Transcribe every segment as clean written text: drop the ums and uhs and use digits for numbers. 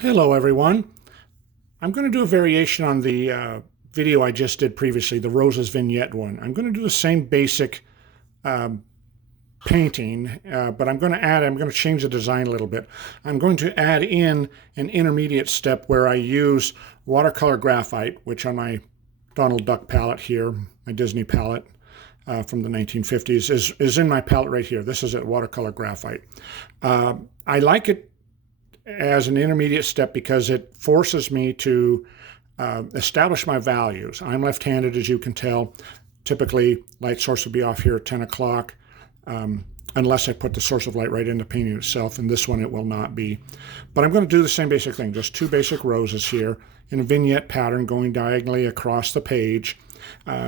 Hello everyone. I'm going to do a variation on the video I just did previously, the Roses Vignette one. I'm going to do the same basic um, painting, but I'm going to change the design a little bit. I'm going to add in an intermediate step where I use watercolor graphite, which on my Donald Duck palette here, my Disney palette from the 1950s, is in my palette right here. This is a watercolor graphite. I like it as an intermediate step because it forces me to establish my values. I'm left-handed, as you can tell. Typically, light source would be off here at 10 o'clock, unless I put the source of light right in the painting itself, and this one it will not be. But I'm going to do the same basic thing, just two basic roses here in a vignette pattern going diagonally across the page,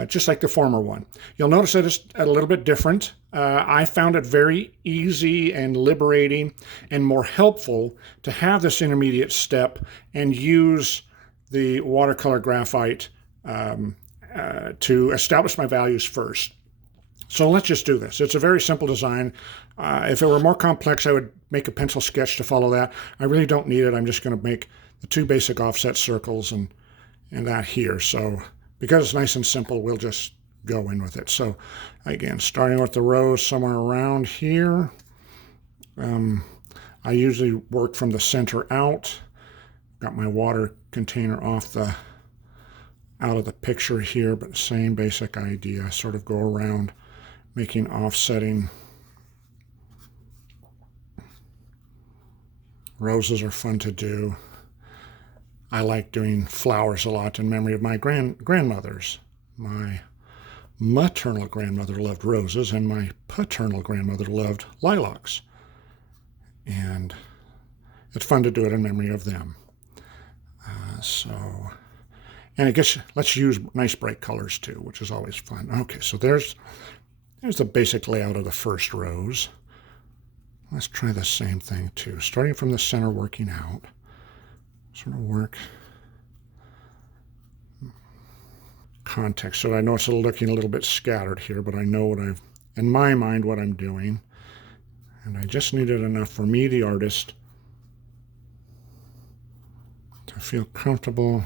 just like the former one. You'll notice that it's a little bit different. I found it very easy and liberating and more helpful to have this intermediate step and use the watercolor graphite to establish my values first. So let's just do this. It's a very simple design. If it were more complex, I would make a pencil sketch to follow that. I really don't need it. I'm just going to make the two basic offset circles and that here. So because it's nice and simple, we'll just go in with it. So again, starting with the rose somewhere around here. I usually work from the center out. Got my water container out of the picture here, but the same basic idea. Sort of go around making offsetting. Roses are fun to do. I like doing flowers a lot in memory of my grandmothers. My maternal grandmother loved roses, and my paternal grandmother loved lilacs. And it's fun to do it in memory of them. And I guess let's use nice bright colors too, which is always fun. Okay, so there's the basic layout of the first rose. Let's try the same thing too. Starting from the center, working out. Sort of work context. So I know it's looking a little bit scattered here, but I know in my mind, what I'm doing. And I just needed enough for me, the artist, to feel comfortable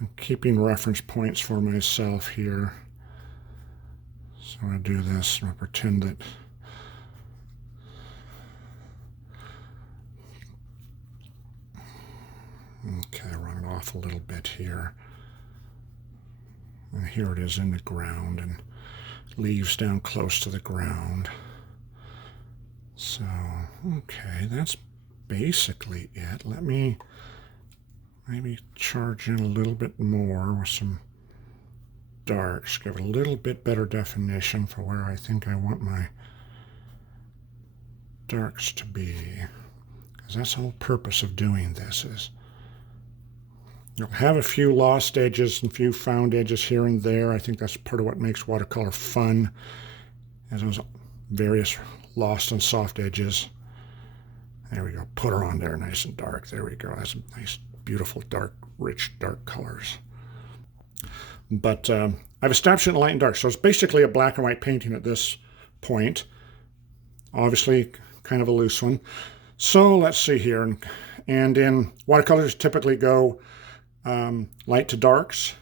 and keeping reference points for myself here. So I do this, and I pretend that okay, run it off a little bit here. And here it is in the ground, and leaves down close to the ground. So, okay, that's basically it. Let me maybe charge in a little bit more with some darks, give it a little bit better definition for where I think I want my darks to be. Because that's the whole purpose of doing this is you'll have a few lost edges and a few found edges here and there. I think that's part of what makes watercolor fun, is those various lost and soft edges. There we go. Put her on there nice and dark. There we go. That's nice, beautiful, dark, rich, dark colors. But I've established it in light and dark. So it's basically a black and white painting at this point. Obviously, kind of a loose one. So let's see here. And in watercolors, typically go light to darks,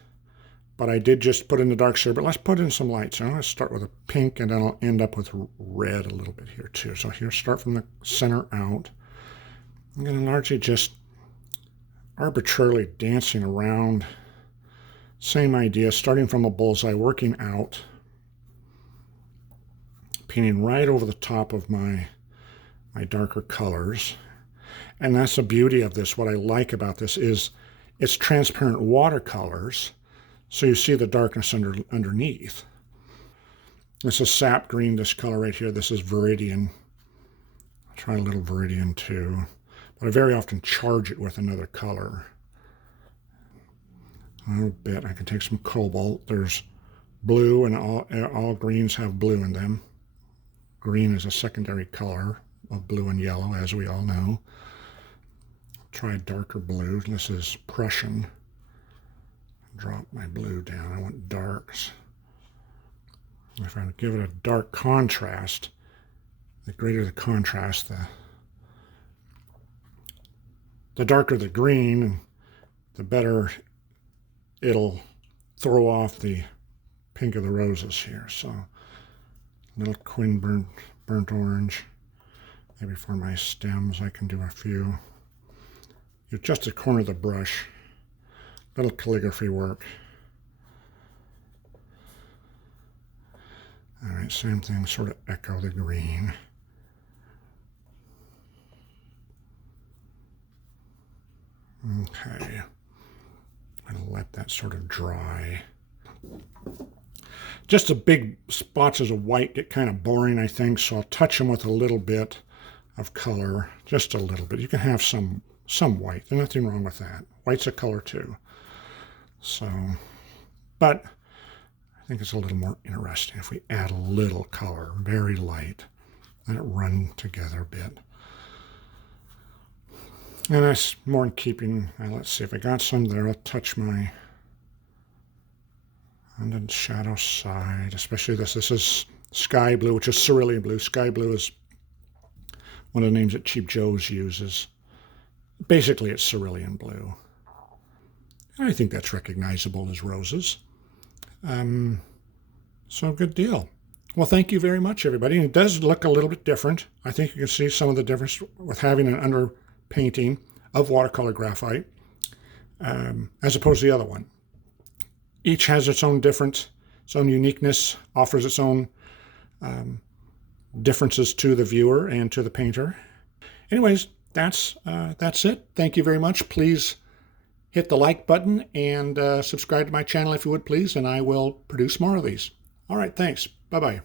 but I did just put in the darks here, but let's put in some lights. So I'm going to start with a pink, and then I'll end up with red a little bit here too. So here, start from the center out. I'm going to largely just arbitrarily dancing around. Same idea, starting from a bullseye, working out, painting right over the top of my darker colors. And that's the beauty of this. What I like about this is it's transparent watercolors, so you see the darkness underneath. This is sap green, this color right here. This is Viridian. I'll try a little Viridian too, but I very often charge it with another color. A little bit. I can take some cobalt. There's blue, and all greens have blue in them. Green is a secondary color of blue and yellow, as we all know. Try darker blue. This is Prussian. Drop my blue down. I want darks. If I give it a dark contrast, the greater the contrast, the the darker the green, the better it'll throw off the pink of the roses here. So a little quin burnt orange. Maybe for my stems I can do a few. Use just the corner of the brush. Little calligraphy work. All right, same thing, sort of echo the green. Okay, I'm going to let that sort of dry. Just the big spots of white get kind of boring, I think, so I'll touch them with a little bit of color, just a little bit. You can have some white. There's nothing wrong with that. White's a color too. So, but I think it's a little more interesting if we add a little color, very light, let it run together a bit. And that's more in keeping. Let's see if I got some there. I'll touch my on the shadow side, especially this. This is sky blue, which is cerulean blue. Sky blue is one of the names that Cheap Joe's uses. Basically, it's cerulean blue. I think that's recognizable as roses. So good deal. Well, thank you very much, everybody. And it does look a little bit different. I think you can see some of the difference with having an underpainting of watercolor graphite as opposed to the other one. Each has its own difference, its own uniqueness, offers its own differences to the viewer and to the painter. Anyways, that's it. Thank you very much. Please hit the like button and subscribe to my channel if you would, please, and I will produce more of these. All right, thanks. Bye-bye.